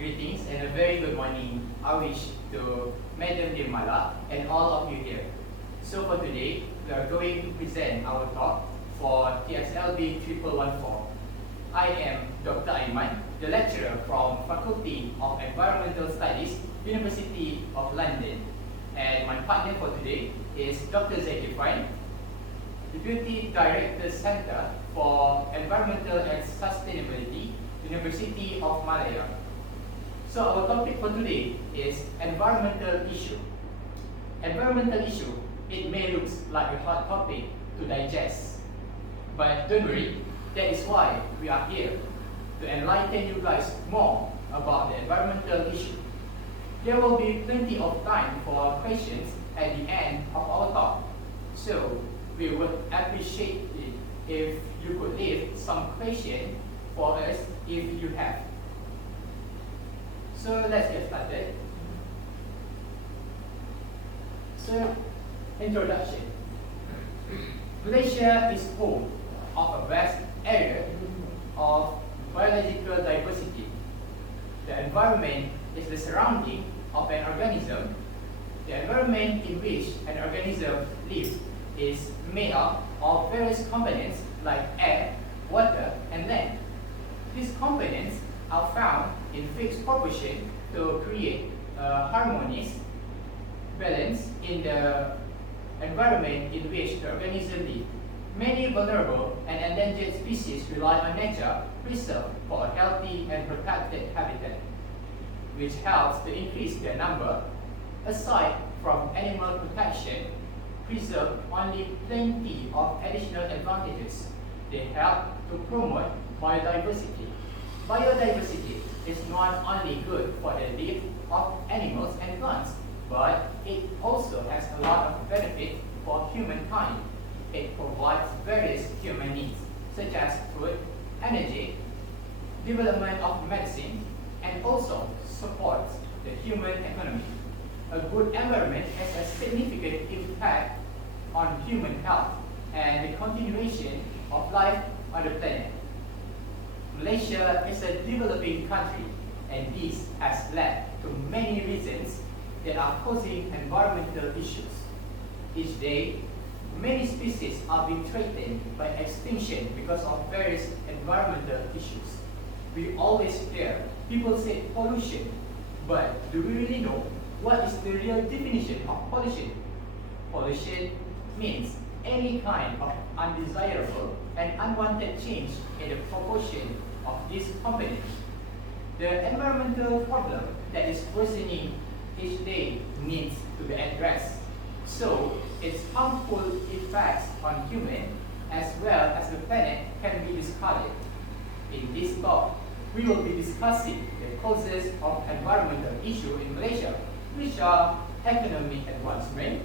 Greetings and a very good morning I wish to Madam Dirmala and all of you here. So for today, we are going to present our talk for TSLB1114. I am Dr. Aiman, the lecturer from Faculty of Environmental Studies, University of London. And my partner for today is Dr. Zakifan, Deputy Director Center for Environmental and Sustainability, University of Malaya. So our topic for today is environmental issue. Environmental issue, it may look like a hard topic to digest, but don't worry, that is why we are here, to enlighten you guys more about the environmental issue. There will be plenty of time for questions at the end of our talk, so we would appreciate it if you could leave some question for us if you have. So let's get started. So, introduction. Malaysia is home of a vast area of biological diversity. The environment is the surrounding of an organism. The environment in which an organism lives is made up of various components like air, water, and land. These components are found in fixed proportion to create a harmonious balance in the environment in which the organism lives. Many vulnerable and endangered species rely on nature preserve for a healthy and protected habitat, which helps to increase their number. Aside from animal protection, preserve only plenty of additional advantages. They help to promote biodiversity. Biodiversity is not only good for the life of animals and plants, but it also has a lot of benefit for humankind. It provides various human needs, such as food, energy, development of medicine, and also supports the human economy. A good environment has a significant impact on human health and the continuation of life on the planet. Malaysia is a developing country, and this has led to many reasons that are causing environmental issues. Each day, many species are being threatened by extinction because of various environmental issues. We always hear people say pollution, but do we really know what is the real definition of pollution? Pollution means any kind of undesirable and unwanted change in the proportion of these components. The environmental problem that is worsening each day needs to be addressed, so its harmful effects on humans as well as the planet can be discarded. In this talk, we will be discussing the causes of environmental issue in Malaysia, which are economic advancement,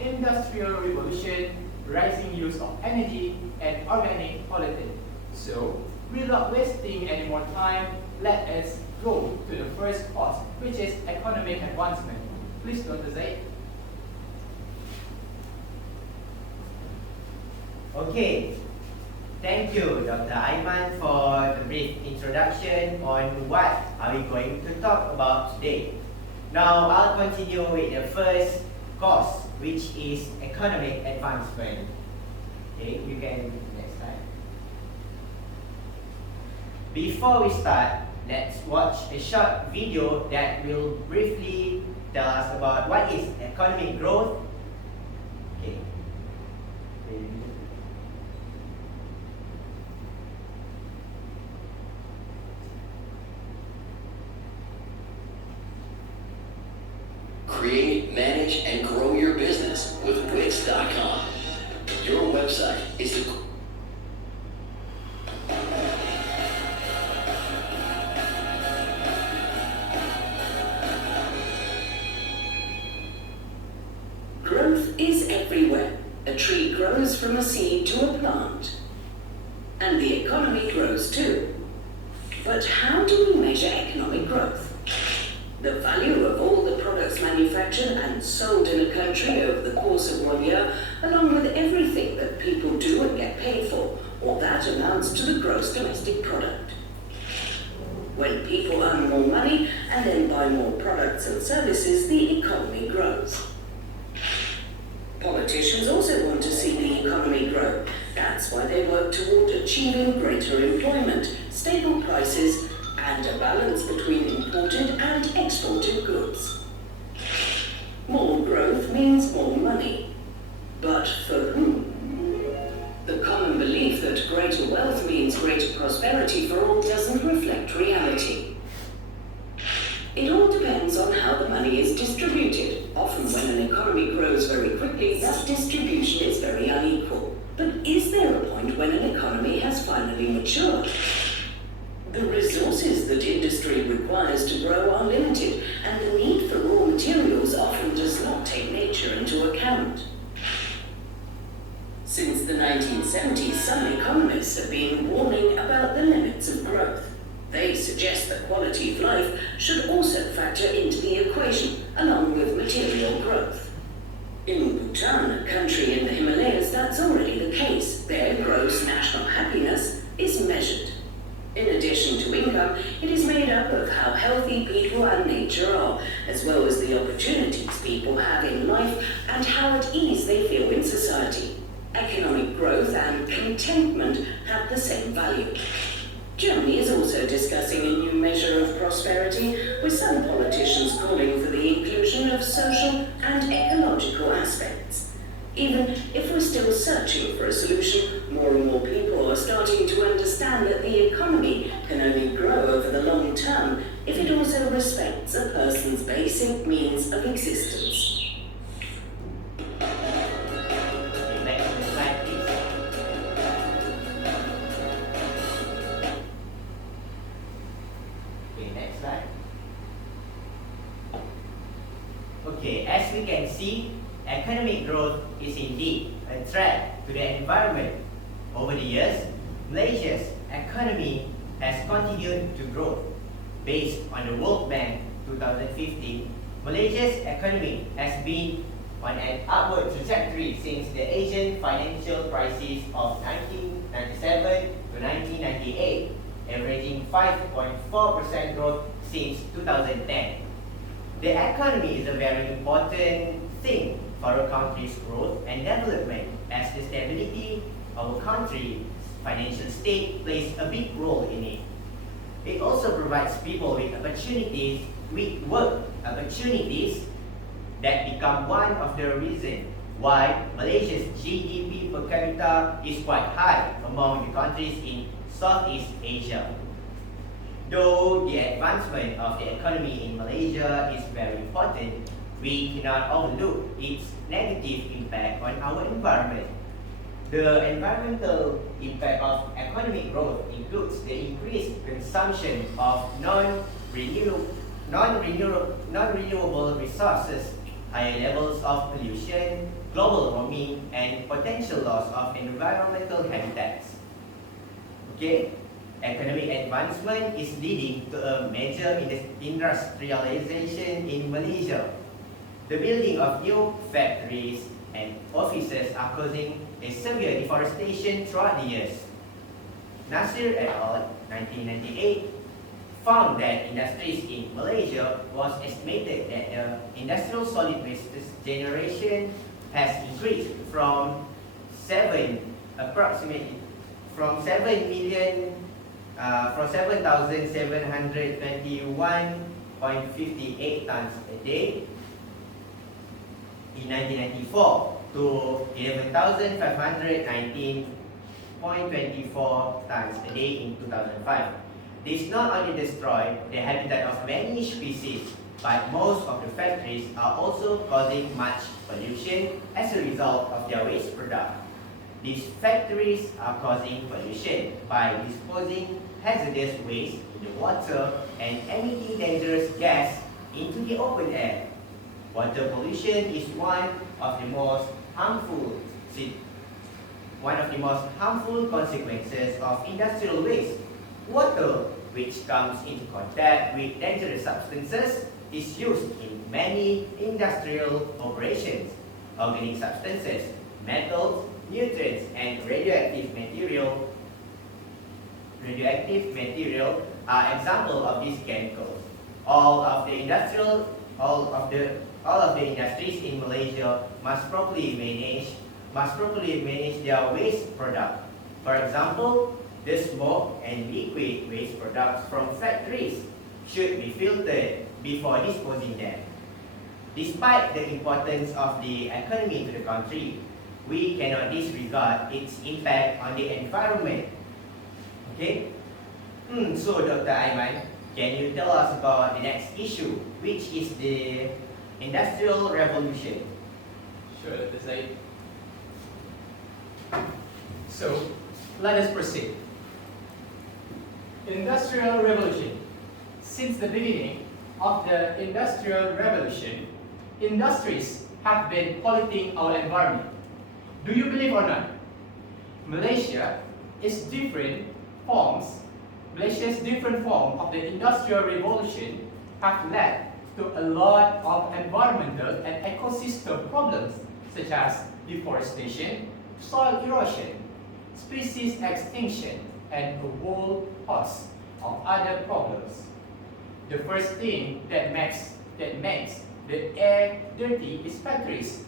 industrial revolution, rising use of energy, and organic pollutant. So, without wasting any more time, let us go to the first cause, which is economic advancement. Please, Dr. Zaid. Okay, thank you, Dr. Aiman, for the brief introduction on what are we going to talk about today. Now, I'll continue with the first cause, which is economic advancement. Okay, you can next slide. Before we start, let's watch a short video that will briefly tell us about what is economic growth. Okay. Create, manage, and grow your business with Wix.com. Your website is the growth is everywhere. A tree grows from a seed to a plant. And the economy grows too. But how do we measure economic growth? The value of all the products manufactured and sold in a country over the course of 1 year, along with everything that people do and get paid for, all that amounts to the gross domestic product. When people earn more money, buy more products and services, the economy grows. Politicians also want to see the economy grow. That's why they work toward achieving greater employment, stable prices, and a balance between imported and exported goods. More growth means more money. But for whom? The common belief that greater wealth means greater prosperity for all doesn't reflect reality. It all depends on how the money is distributed. Often when an economy grows very quickly, that distribution is very unequal. But is there a point when an economy has finally matured? The resources that industry requires to grow are limited, and the need for raw materials often does not take nature into account. Since the 1970s, some economists have been warning about the limits of growth. They suggest that quality of life should also factor into the equation, along with material growth. In Bhutan, a country in the Himalayas, that's already the case. Their gross national happiness is measured. In addition to income, it is made up of how healthy people and nature are, as well as the opportunities people have in life and how at ease they feel in society. Economic growth and contentment have the same value. Germany is also discussing a new measure of prosperity, with some politicians calling for the inclusion of social and ecological aspects. Even if we're still searching for a solution, more and more people are starting to understand that the economy can only grow over the long term if it also respects a person's basic means of existence. Okay, as we can see, economic growth is indeed a threat to the environment. Over the years, Malaysia's economy has continued to grow. Based on the World Bank 2015, Malaysia's economy has been on an upward trajectory since the Asian financial crisis of 1997 to 1998, averaging 5.4% growth since 2010. The economy is a very important thing for a country's growth and development, as the stability of a country's financial state plays a big role in it. It also provides people with work opportunities that become one of the reasons why Malaysia's GDP per capita is quite high among the countries in Southeast Asia. Though the advancement of the economy in Malaysia is very important, we cannot overlook its negative impact on our environment. The environmental impact of economic growth includes the increased consumption of non-renewable resources, higher levels of pollution, global warming, and potential loss of environmental habitats. Okay? Economic advancement is leading to a major industrialization in Malaysia. The building of new factories and offices are causing a severe deforestation throughout the years. Nasir et al. 1998 found that industries in Malaysia was estimated that the industrial solid waste generation has increased from 7,721.58 tons a day in 1994 to 11,519.24 tons a day in 2005. This not only destroyed the habitat of many species, but most of the factories are also causing much pollution as a result of their waste product. These factories are causing pollution by disposing hazardous waste in the water and emitting dangerous gas into the open air. Water pollution is one of the most harmful consequences of industrial waste. Water, which comes into contact with dangerous substances, is used in many industrial operations. Organic substances, metals, nutrients, and radioactive material are examples of these chemicals. all of the industries in Malaysia must properly manage their waste product. For example, the smoke and liquid waste products from factories should be filtered before disposing them. Despite the importance of the economy to the country, we cannot disregard its impact on the environment. Okay? So Dr. Aiman, can you tell us about the next issue, which is the Industrial Revolution? Sure, Dr. Zaid. So, let us proceed. Industrial Revolution. Since the beginning of the Industrial Revolution, industries have been polluting our environment. Do you believe or not? Malaysia's different form of the Industrial Revolution have led to a lot of environmental and ecosystem problems such as deforestation, soil erosion, species extinction, and a whole host of other problems. The first thing that makes the air dirty is factories.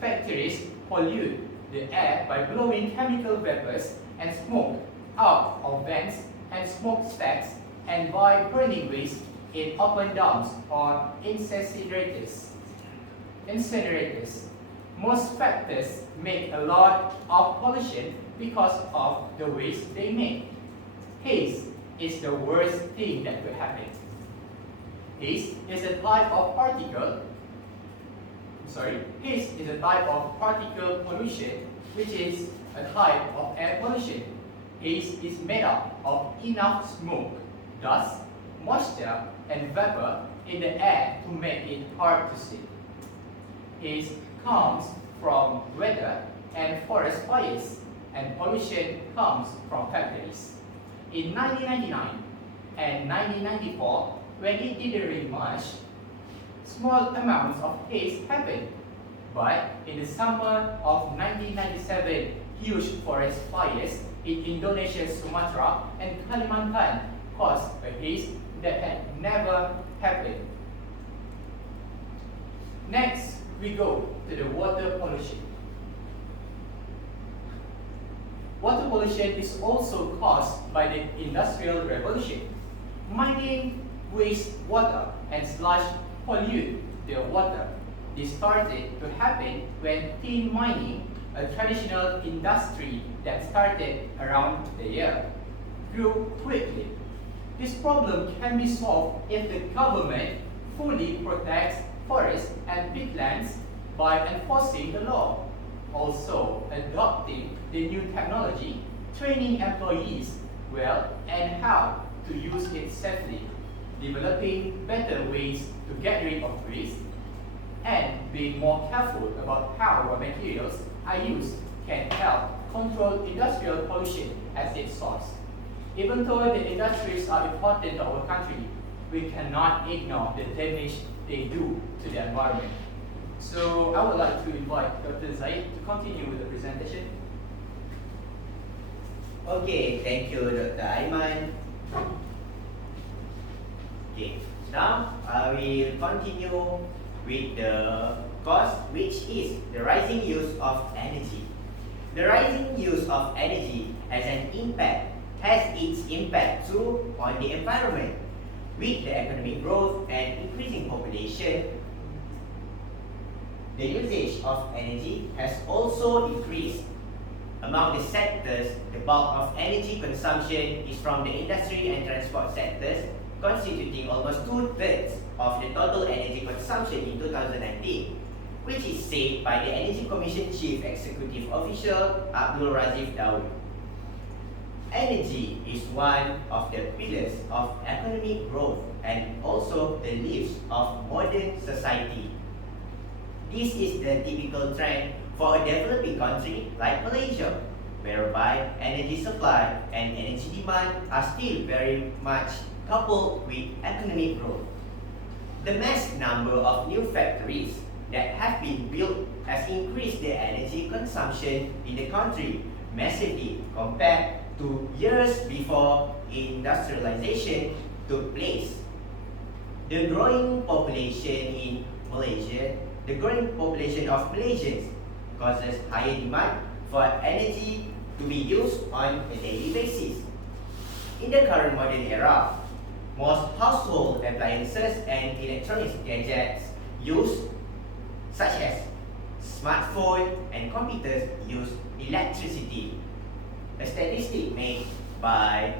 Factories pollute the air by blowing chemical vapors and smoke out of vents and smokestacks, and by burning waste in open dumps or incinerators. Most factors make a lot of pollution because of the waste they make. Haze is the worst thing that could happen. Haze is a type of particle pollution, which is a type of air pollution. Haze is made up of enough smoke, dust, moisture, and vapor in the air to make it hard to see. Haze comes from weather and forest fires, and pollution comes from factories. In 1999 and 1994, when it didn't rain much, small amounts of haze happened. But in the summer of 1997, huge forest fires in Indonesia, Sumatra, and Kalimantan caused a haze that had never happened. Next, we go to the water pollution. Water pollution is also caused by the Industrial Revolution. Mining waste water and sludge pollute the water. This started to happen when tin mining, a traditional industry that started around the year, grew quickly. This problem can be solved if the government fully protects forests and peatlands by enforcing the law, also adopting the new technology, training employees well and how to use it safely, developing better ways to get rid of waste, and being more careful about how raw materials are used can help control industrial pollution at its source. Even though the industries are important to our country, we cannot ignore the damage they do to the environment. So I would like to invite Dr. Zaid to continue with the presentation. Okay, thank you, Dr. Aiman. Okay, now I will continue with the cause, which is the rising use of energy. The rising use of energy has its impact too on the environment. With the economic growth and increasing population, the usage of energy has also increased. Among the sectors, the bulk of energy consumption is from the industry and transport sectors, constituting almost 2/3 of the total energy consumption in 2019, which is said by the Energy Commission Chief Executive Official Abdul Razif Daud. Energy is one of the pillars of economic growth and also the lives of modern society. This is the typical trend for a developing country like Malaysia, whereby energy supply and energy demand are still very much coupled with economic growth. The mass number of new factories that have been built has increased the energy consumption in the country massively compared to years before industrialization took place. The growing population of Malaysians causes higher demand for energy to be used on a daily basis. In the current modern era, most household appliances and electronic gadgets used, such as smartphones and computers, use electricity. A statistic made by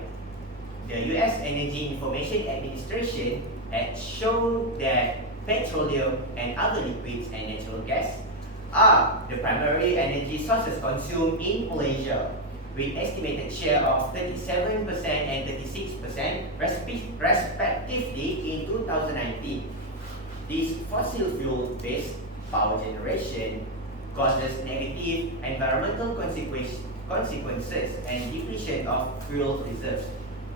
the US Energy Information Administration had shown that petroleum and other liquids and natural gas are the primary energy sources consumed in Malaysia, with estimated share of 37% and 36% respectively in 2019. This fossil fuel-based power generation causes negative environmental consequences and depletion of fuel reserves.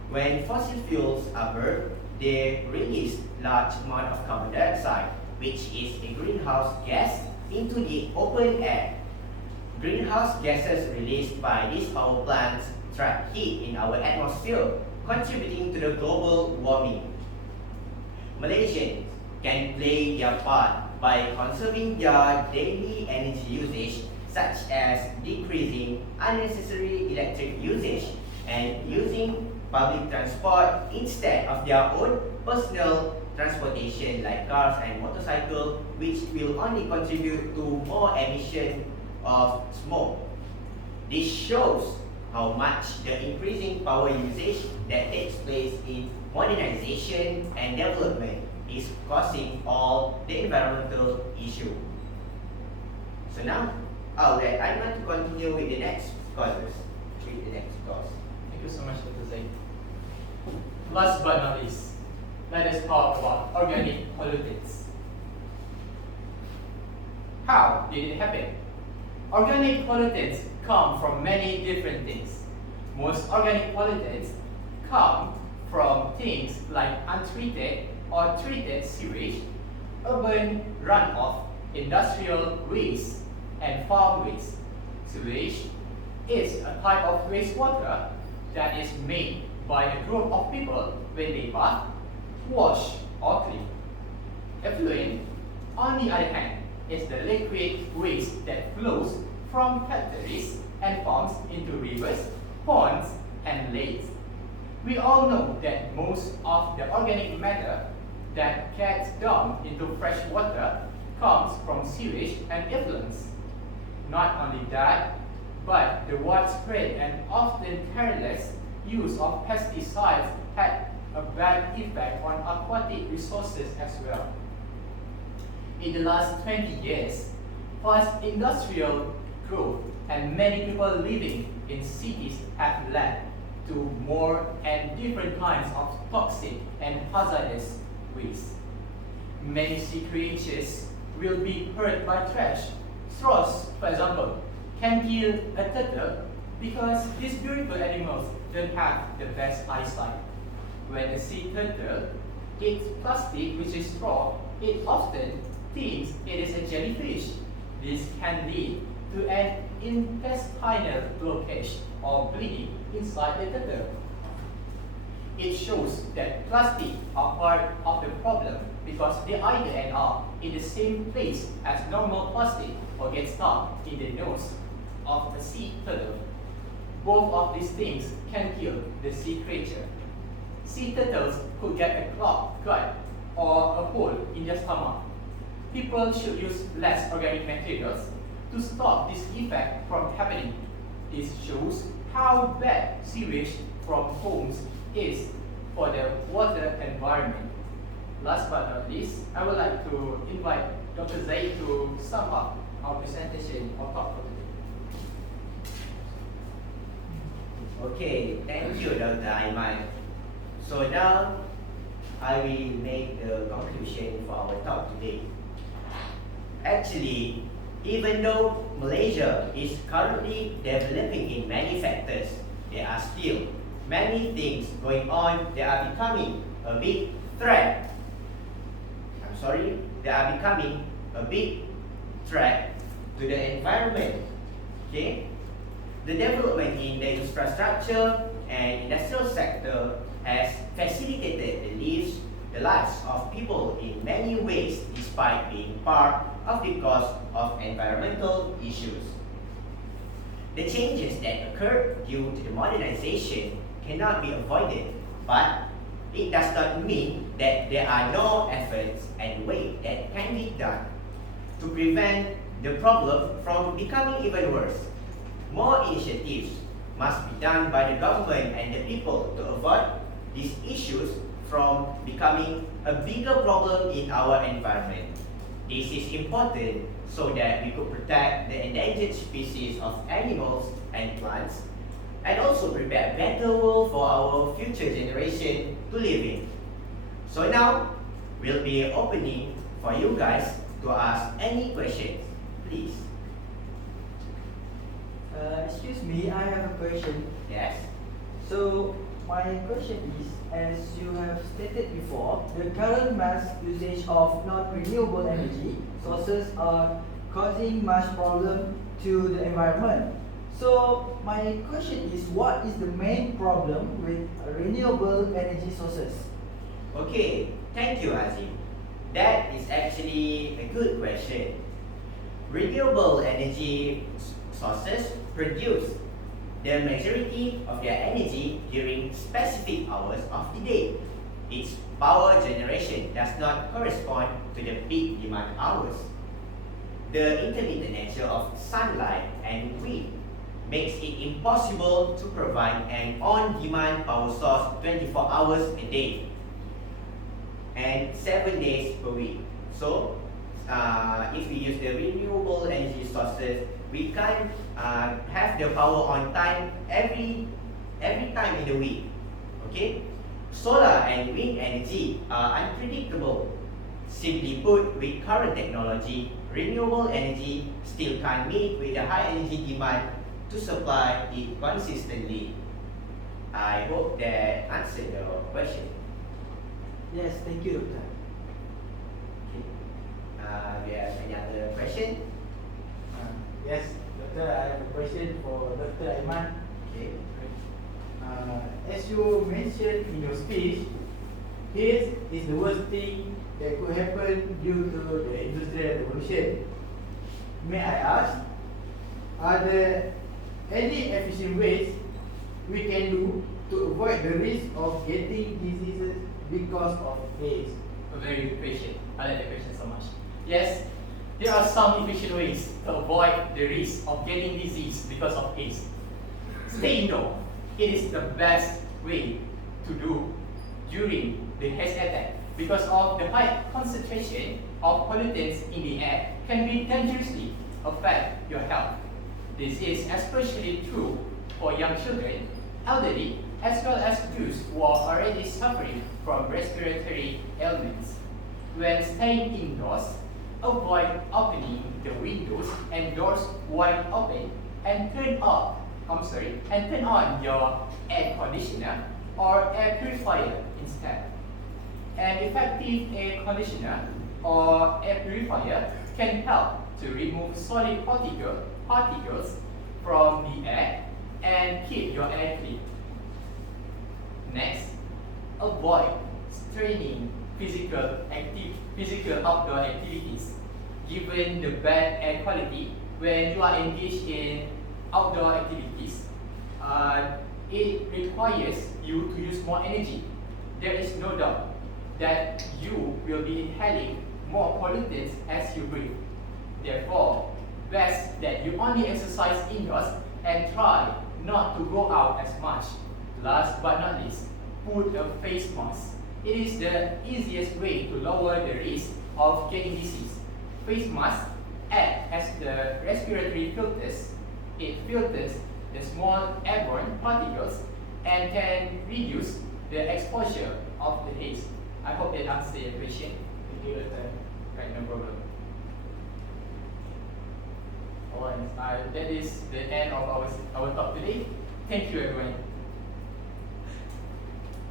When fossil fuels are burned, they release large amount of carbon dioxide, which is a greenhouse gas, into the open air. Greenhouse gases released by these power plants trap heat in our atmosphere, contributing to the global warming. Malaysians can play their part by conserving their daily energy usage, such as decreasing unnecessary electric usage and using public transport instead of their own personal transportation like cars and motorcycles, which will only contribute to more emission of smoke. This shows how much the increasing power usage that takes place in modernization and development is causing all the environmental issue. So now, I want to continue with the next causes. With the next cause. Thank you so much, Dr. Zaid. Last but not least, let us talk about organic pollutants. How did it happen? Organic pollutants come from many different things. Most organic pollutants come from things like untreated or treated sewage, urban runoff, industrial waste, and farm waste. Sewage is a type of wastewater that is made by a group of people when they bath, wash, or clean. Effluent, on the other hand, is the liquid waste that flows from factories and farms into rivers, ponds, and lakes. We all know that most of the organic matter that gets dumped into fresh water comes from sewage and effluents. Not only that, but the widespread and often careless use of pesticides had a bad effect on aquatic resources as well. In the last 20 years, fast industrial growth and many people living in cities have led to more and different kinds of toxic and hazardous waste. Many sea creatures will be hurt by trash. Straws, for example, can kill a turtle because these beautiful animals don't have the best eyesight. When a sea turtle eats plastic, which is straw, it often thinks it is a jellyfish. This can lead to an intestinal blockage or bleeding inside the turtle. It shows that plastic are part of the problem because they either end up in the same place as normal plastic or get stuck in the nose of a sea turtle. Both of these things can kill the sea creature. Sea turtles could get a clogged gut or a hole in their stomach. People should use less organic materials to stop this effect from happening. This shows how bad sewage from homes is for the water environment. Last but not least, I would like to invite Dr. Zaid to sum up our presentation of talk for today. Okay, thank you, Dr. Aiman. So now, I will make the conclusion for our talk today. Actually, even though Malaysia is currently developing in many factors, there are still many things going on that are becoming a big threat. They are becoming a big threat to the environment. Okay? The development in the infrastructure and industrial sector has facilitated the lives the lives of people in many ways despite being part of the cause of environmental issues. The changes that occur due to the modernization cannot be avoided, but it does not mean that there are no efforts and ways that can be done to prevent the problem from becoming even worse. More initiatives must be done by the government and the people to avoid these issues from becoming a bigger problem in our environment. This is important so that we could protect the endangered species of animals and plants and also prepare a better world for our future generation to live in. So now, we'll be opening for you guys to ask any questions. Please. Excuse me, I have a question. Yes. So, my question is, as you have stated before, the current mass usage of non-renewable energy sources are causing much problem to the environment. So, my question is, what is the main problem with renewable energy sources? Okay, thank you, Azim. That is actually a good question. Renewable energy sources produce the majority of their energy during specific hours of the day. Its power generation does not correspond to the peak demand hours. The intermittent nature of sunlight and wind makes it impossible to provide an on-demand power source 24 hours a day and 7 days per week. So, if we use the renewable energy sources, we can't have the power on time every time in the week. Okay? Solar and wind energy are unpredictable. Simply put, with current technology, renewable energy still can't meet with the high energy demand to supply it consistently. I hope that answered your question. Yes, thank you, Doctor. Okay. Do you have any other question? Yes, Doctor, I have a question for Dr. Aiman. Okay. As you mentioned in your speech, haze is the worst thing that could happen due to the industrial revolution. May I ask, are there any efficient ways we can do to avoid the risk of getting diseases because of haze? A very good question. I like that question so much. Yes, there are some efficient ways to avoid the risk of getting disease because of haze. Stay indoor. It is the best way to do during the haze attack because of the high concentration of pollutants in the air can be dangerously affect your health. This is especially true for young children, elderly, as well as those who are already suffering from respiratory ailments. When staying indoors, avoid opening the windows and doors wide open and turn on your air conditioner or air purifier instead. An effective air conditioner or air purifier can help to remove solid particles from the air and keep your air clean. Next, avoid straining physical outdoor activities. Given the bad air quality when you are engaged in outdoor activities, it requires you to use more energy. There is no doubt that you will be inhaling more pollutants as you breathe. Therefore, best that you only exercise indoors and try not to go out as much. Last but not least, put a face mask. It is the easiest way to lower the risk of getting disease. Face masks act as the respiratory filters. It filters the small airborne particles and can reduce the exposure of the haze. I hope that answers your question. Thank you, Doctor. Right, no problem. Alright, that is the end of our talk today. Thank you, everyone.